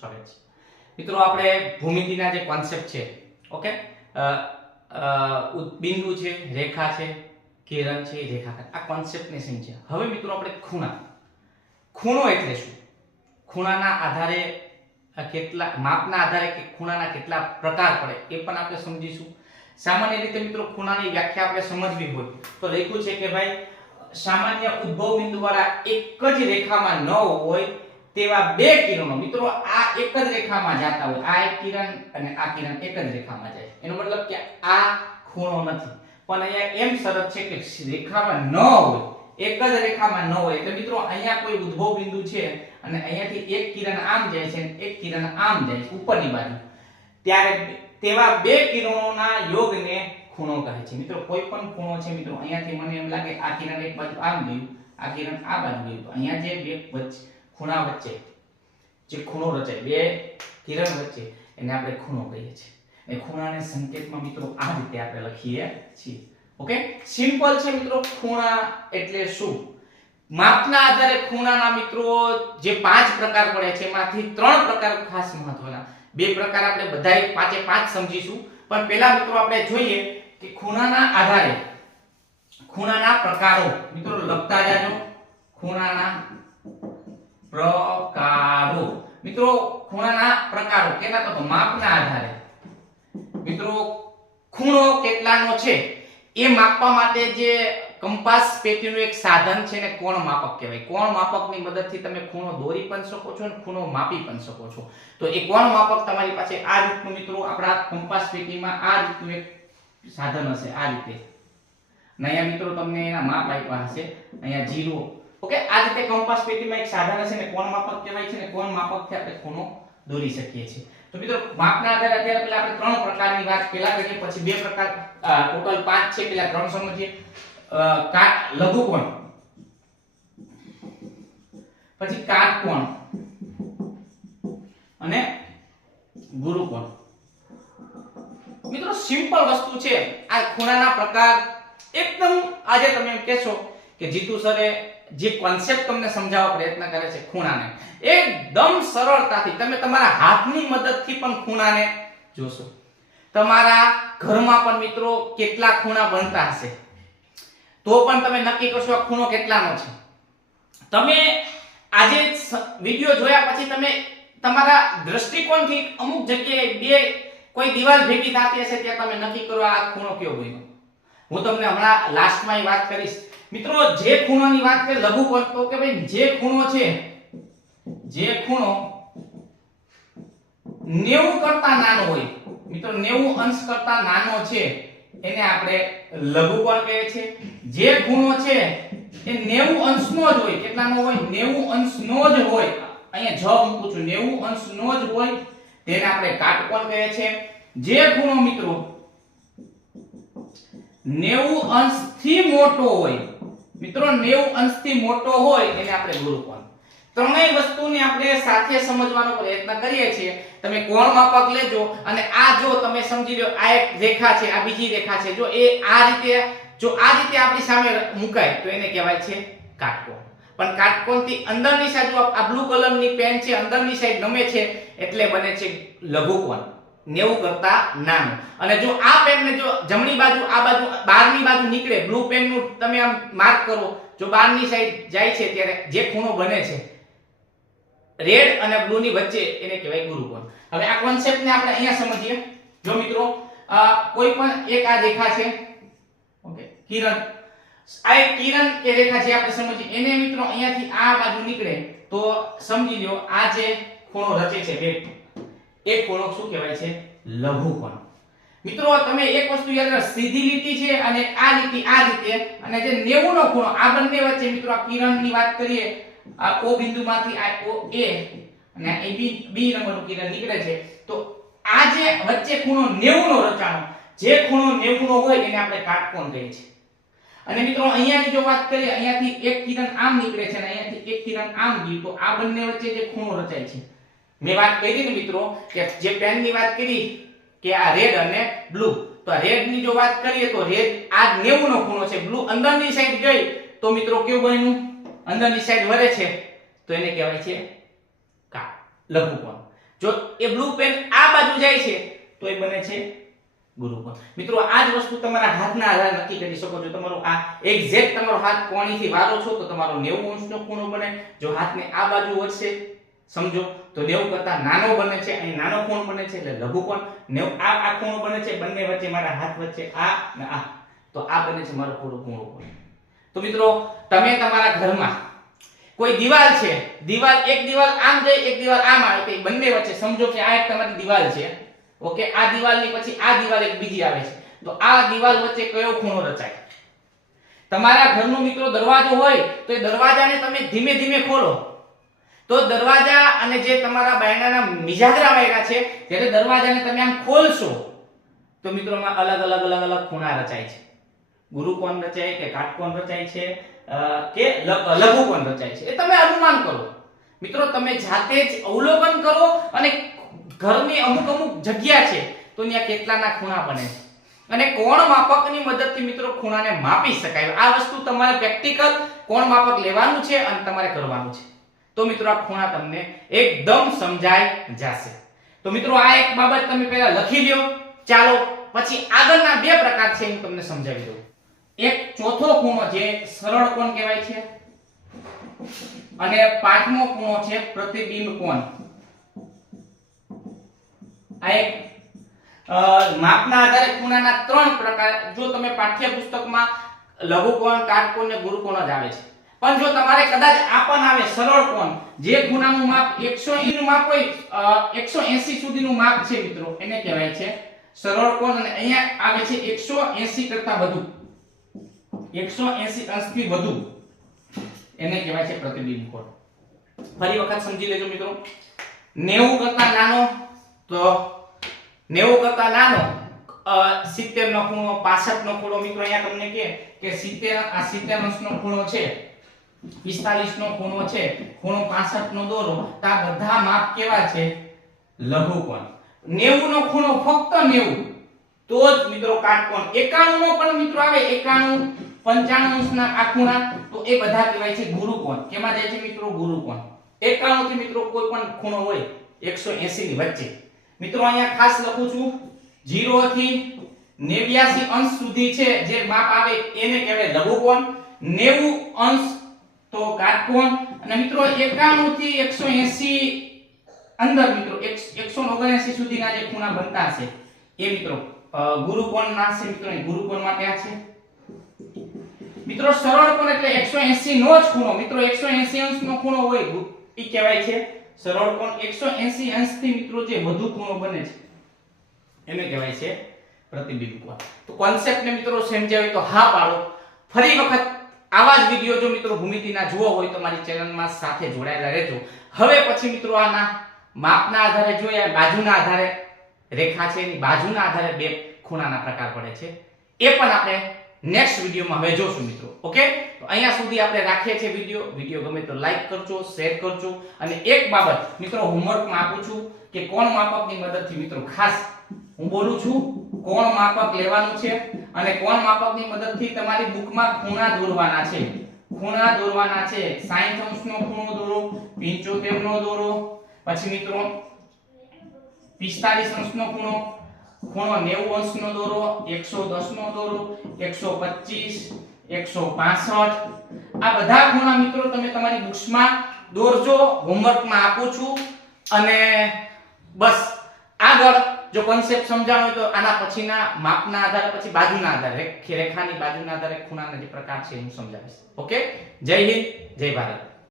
સ્વાગત મિત્રો, આપણે ભૂમિતિના જે કોન્સેપ્ટ છે ઓકે બિંદુ છે, રેખા છે કિરણ છે રેખાખંડ આ કોન્સેપ્ટને સમજ્યા હવે મિત્રો, આપણે ખૂણા. ખૂણો એટલે શું? ખૂણાના આધારે કેટલા, માપના આધારે કે ખૂણાના કેટલા પ્રકાર પડે, એ પણ આપણે સમજીશું. સામાન્ય રીતે મિત્રો, ખૂણાની વ્યાખ્યા આપણે સમજવી હોય, તો લખ્યું છે કે ભાઈ, સામાન્ય ઉદ્ભવ બિંદુ વાળા એક જ રેખામાં ન હોય તેવા બે કિરણો. મિત્રો, આ એક જ રેખામાં જતા હોય. આ એક કિરણ અને આ કિરણ એક જ રેખામાં જાય એનો મતલબ કે આ ખૂણો નથી. પણ અહીંયા એમ શરત છે કે રેખામાં ન હોય, એક જ રેખામાં ન હોય. એટલે મિત્રો, અહીંયા કોઈ ઉદ્ભવ બિંદુ છે અને અહીંયાથી એક કિરણ આમ જાય છે અને એક કિરણ આમ જાય છે ઉપરની બાજુ. ત્યારે તેવા બે કિરણોના યોગને ખૂણો કહે છે. મિત્રો, કોઈ પણ ખૂણો છે, મિત્રો, અહીંયાથી મને એમ લાગે આ કિરણ એક બાજુ આમ ગયું, આ કિરણ આ બાજુ ગયું. અહીંયા જે બે વચ્ચે ખૂણા વચ્ચે. જે ખૂણો રચાય, બે કિરણ વચ્ચે, એને આપણે ખૂણો કહીએ છીએ. એ ખૂણાને સંકેતમાં મિત્રો આ રીતે આપણે લખીએ છીએ. ઓકે? સિમ્પલ છે મિત્રો, ખૂણા એટલે શું? માપના આધારે ખૂણાના મિત્રો જે પાંચ પ્રકાર પડે છે, એમાંથી ત્રણ પ્રકાર ખાસ મહત્વના. બે પ્રકાર આપણે બધાય પાંચે પાંચ સમજીશું. પણ પહેલા મિત્રો આપણે જોઈએ કે ખૂણાના આધારે, ખૂણાના પ્રકારો. મિત્રો લખતા જાજો. ખૂણાના પ્રકારો. મિત્રો, ખૂણાના પ્રકારો કેટલા તો માપના આધારે. મિત્રો, ખૂણો કેટલાનો છે? એ માપવા માટે જે કંપાસ પેટીનું એક સાધન છે ને, કોણ માપક કહેવાય? કોણ માપકની મદદથી તમે ખૂણો દોરી પણ શકો છો અને ખૂણો માપી પણ શકો છો? તો એ કોણ માપક તમારી પાસે? આ રીતનું મિત્રો, આપણા કંપાસ પેટીમાં આ રીતનું એક સાધન હશે, આ રીતે. અને અહીંયા મિત્રો, તમને એના માપ આપ્યા હશે. અહીંયા જીરો ઓકે? આ રીતે કંપાસ પેટીમાં એક સાધન હશે ને, કોણ માપક કહેવાય છે ને, કોણ માપકથી આપણે ખૂણો દોરી શકીએ છીએ. તો મિત્રો, માપના આધારે અત્યારે પહેલા આપણે ત્રણ પ્રકારની વાત પહેલા કરીએ, પછી બે પ્રકાર ટોટલ પાંચ છે, પહેલા ત્રણ સમજીએ. કાટ લઘુકોણ પછી કાટકોણ અને ગુરુકોણ મિત્રો સિમ્પલ વસ્તુ છે. આ ખૂણાના પ્રકાર એકદમ આજે તમે એમ કહેશો કે જીતુ સરે જે કોન્સેપ્ટ તમને સમજાવવા પ્રયત્ન કરે છે ખૂણાને. એકદમ સરળતાથી તમે તમારા હાથની મદદથી પણ ખૂણાને જોશો. તમારા ઘરમાં પણ મિત્રો કેટલા ખૂણા બનતા હશે? તો પણ તમે નક્કી કરશો આ ખૂણો કેટલાનો છે. તમે આજે વિડિયો જોયા પછી તમે તમારા દ્રષ્ટિકોણથી અમુક જગ્યાએ બે કોઈ દિવાલ ભેગી થતી હશે ત્યાં તમે નક્કી કરો આ ખૂણો કયો બન્યો. હું તમને હમણાં લાસ્ટમાં વાત કરીશ. મિત્રો, જે ખૂણોની વાત કરીએ લઘુકોણ તો કે ભાઈ જે ખૂણો છે, જે ખૂણો 90 કરતા નાનો હોય, મિત્રો 90 અંશ કરતા નાનો છે, એને આપણે લઘુકોણ કહે છે. જે ખૂણો છે, એ 90 અંશનો જ હોય, કેટલાનો હોય? 90 અંશનો જ હોય. અહીંયા જ મૂકું છું 90 અંશનો જ હોય, તેને આપણે કાટકોણ કહે છે. જે ખૂણો, મિત્રો 90 અંશથી મોટો હોય મિત્રો 90 અંશથી મોટો હોય એને આપણે ગુરુકોણ. ત્રણેય વસ્તુને આપણે સાથે સમજવાનો પ્રયત્ન કરીએ છીએ. તમે કોણ માપક લેજો અને આ જો તમે સમજી લો, આ એક રેખા છે, આ બીજી રેખા છે. જો એ આ રીતે, જો આ રીતે આપણી સામે મુકાય, તો એને કહેવાય છે કાટકોણ. પણ કાટકોણથી અંદરની સાઈડ આ બ્લુ કલરની પેન છે, અંદરની સાઈડ ગમે છે, એટલે બને છે લઘુકોણ. 90 કરતા નાનું. અને જો આ પેનને જો જમણી બાજુ, આ બાજુ બહારની બાજુ નીકળે, બ્લુ પેનનું તમે આમ માર્ક કરો, જો બહારની સાઈડ જાય છે ત્યારે જે ખૂણો બને છે રેડ અને બ્લુની વચ્ચે એને કહેવાય ગુરુકોણ. હવે આ કોન્સેપ્ટને આપણે અહીંયા સમજીએ. જો મિત્રો કોઈ પણ એક આ રેખા છે, ઓકે, કિરણ. આ એક કિરણ કે રેખા છે આપણે સમજીએ, એને મિત્રો અહીંયાથી આ બાજુ નીકળે, તો સમજી લો આ જે ખૂણો રચે છે, બે. એ ખૂણો શું કહેવાય છે? લઘુકોણ મિત્રો, તમે એક વસ્તુ યાદ રાખો, સીધી લીટી છે અને આ લીટી આ રીતે, અને જે 90 નો ખૂણો આ બંને વચ્ચે મિત્રો, આ કિરણની વાત કરીએ, આ O બિંદુમાંથી આ O A અને આ B B નંબરનું કિરણ નીકળે છે. તો આ જે વચ્ચે ખૂણો 90 નો રચાણો, જે ખૂણો 90 નો હોય એને આપણે કાટકોણ કહીએ છીએ. અને મિત્રો, અહીંયાની જો વાત કરીએ, અહીંયાથી એક કિરણ આમ નીકળે છે અને અહીંયાથી એક કિરણ આમ ગયું તો આ બંને વચ્ચે જે ખૂણો રચાય છે મેં વાત કરી ને મિત્રો કે જે પેનની વાત કરી કે આ રેડ અને બ્લુ તો રેડની જો વાત કરીએ તો રેડ આ 90 નો ખૂણો છે. બ્લુ અંદરની સાઈડ ગઈ તો મિત્રો કેવું બન્યું? અંદરની સાઈડ વળે છે. તો એને કહેવાય છે કા, લઘુકોણ. જો એ બ્લુ પેન આ બાજુ જાય છે, તો એ બને છે ગુરુકોણ. મિત્રો, આ જ વસ્તુ તમારા હાથના આધારે નક્કી કરી શકો છો. તમારો આ એક્ઝેક્ટ તમારો હાથ કોણીથી વારો છો, તો તમારો 90 અંશનો ખૂણો બને. જો હાથને આ બાજુ વધશે સમજો? તો 90 કરતા નાનો બને છે અહીં નાનો ખૂણો બને છે એટલે લઘુકોણ 90 આ આ ખૂણો બને છે, બંને વચ્ચે મારા હાથ વચ્ચે આ અને આ. તો આ બને છે મારો ખૂણો ખૂણો કોણ? તો મિત્રો, તમે તમારા ઘરમાં કોઈ દિવાલ છે, દિવાલ એક દિવાલ આમ જાય, એક દિવાલ આમ આવે, તો બંને વચ્ચે સમજો કે આ એક તમારી દિવાલ છે. ઓકે, આ દિવાલની પછી આ દિવાલ એક બીજી આવે છે. તો આ દિવાલ વચ્ચે કયો ખૂણો રચાય? તમારા ઘરનો મિત્રો દરવાજો હોય, તો એ દરવાજાને તમે ધીમે ધીમે ખોલો. તો દરવાજા અને જે તમારા બાયણાના મિજાગરા બાયડા છે, જ્યારે દરવાજાને તમે આમ ખોલશો, તો મિત્રોમાં અલગ અલગ અલગ અલગ ખૂણા રચાય છે. ગુરુ કોણ રચાય કે કાટકોણ રચાય છે કે લઘુ કોણ રચાય છે, એ તમે અનુમાન કરો. મિત્રો, તમે જાતે જ અવલોકન કરો અને ઘરની અમુક અમુક જગ્યા છે, તો ત્યાં કેટલાના ખૂણા બને છે. અને કોણ માપકની મદદથી મિત્રો ખૂણાને માપી શકાય? આ વસ્તુ તમારે પ્રેક્ટિકલ કોણ માપક લેવાનું છે અને તમારે કરવાનું છે. તો મિત્રો આ ખૂણા તમને એકદમ સમજાય જશે. તો મિત્રો આ એક બાબત તમે પહેલા લખી લ્યો. ચાલો, પછી આગળના બે પ્રકાર છે હું તમને સમજાવી દઉં. એક ચોથો ખૂણો છે સરળ કોણ કહેવાય છે? અને પાંચમો ખૂણો છે પ્રતિબિંબ કોણ? આ એક માપના આધારે ખૂણાના ત્રણ પ્રકાર, જો તમે પાઠ્યપુસ્તકમાં લઘુકોણ કાટકોણ ને ગુરુકોણ જ આવે છે. પણ જો તમારે કદાચ આ પણ આવે સરળ કોણ જે ખૂણાનું માપ 180 નું માપ હોય અ, 180 સુધીનું માપ છે મિત્રો એને કહેવાય છે સરળ કોણ અને અહીંયા આવે છે 180 કરતા વધુ. 180 અંશથી વધુ. એને કહેવાય છે પ્રતિબિંબ કોણ. ફરી વખત સમજી લેજો મિત્રો. 90 કરતા નાનો તો 90 કરતા નાનો સિત્તેર 70 નો ખૂણો 65 નો ખૂણો મિત્રો અહીંયા તમને કે 70 આ 70 અંશનો ખૂણો છે. 45 નો ખૂણો છે, ખૂણો 65 નો દોરો, તો આ બધા માપ કેવા છે? લઘુકોણ. 90 નો ખૂણો ફક્ત 90 તો જ મિત્રો કાટકોણ. 91 નો પણ મિત્રો આવે 91 95 ના આ ખૂણા, તો એ બધા કહેવાય છે ગુરુકોણ. કેમાં જાય છે મિત્રો? ગુરુકોણ. 91 થી મિત્રો કોઈ પણ ખૂણો હોય 180 ની વચ્ચે. મિત્રો અહીંયા ખાસ લખું છું 0 થી 89 અંશ સુધી છે, જે માપ આવે, એને કહેવાય લઘુકોણ. 90 અંશ તો કાટકોણ અને મિત્રો 91 થી 180 અંદર મિત્રો 179 સુધીના જે ખૂણા બનતા છે એ મિત્રો અ, ગુરુકોણના છે મિત્રો એ ગુરુકોણ માટે આ છે? મિત્રો સરળ કોણ એટલે 180 નો જ ખૂણો. મિત્રો 180 અંશનો ખૂણો હોય ઈ કહેવાય છે સરળ કોણ. 180 અંશથી મિત્રો જે વધુ ખૂણો બને છે એને કહેવાય છે પ્રતિબિંબ કોણ. તો કોન્સેપ્ટ ને મિત્રો સમજાવી તો હા પાડો. ફરી વખત આવા જ વિડિયો જો મિત્રો ભૂમિતિના જુઓ હોય તો મારી ચેનલમાં સાથે જોડાયેલા રહેજો. હવે પછી મિત્રો આના માપના આધારે જોઈએ બાજુના આધારે રેખા છે, એની બાજુના આધારે બે ખૂણાના પ્રકાર પડે છે. એ પણ આપણે નેક્સ્ટ વિડીયોમાં હવે જોશું મિત્રો, ઓકે? તો અહીંયા સુધી આપણે રાખીએ છીએ વીડિયો. વીડિયો ગમે તો લાઈક કરજો શેર કરજો. અને એક બાબત મિત્રો હોમવર્કમાં આપું છું કે કોણ માપકની મદદથી મિત્રો ખાસ હું બોલું છું, કોણ માપક લેવાનું છે અને કોણ માપકની મદદથી તમારી બુકમાં ખૂણા દોરવાના છે? ખૂણા દોરવાના છે. 60 અંશનો ખૂણો દોરો 75 નો દોરો, પછી મિત્રો 45 અંશનો ખૂણો ખૂણો 90 અંશનો દોરો 110 નો દોરો 125 165 આ બધા ખૂણા મિત્રો તમે તમારી બુક્સમાં દોરજો, હોમવર્કમાં આપું છું અને બસ આગળ જો કોન્સેપ્ટ સમજાણો હોય તો આના પછીના માપના આધારે, પછી બાજુના આધારે રેખાની બાજુના આધારે ખૂણાના જે પ્રકાર છે હું સમજાવીશ. ઓકે જય હિન્દ, જય ભારત.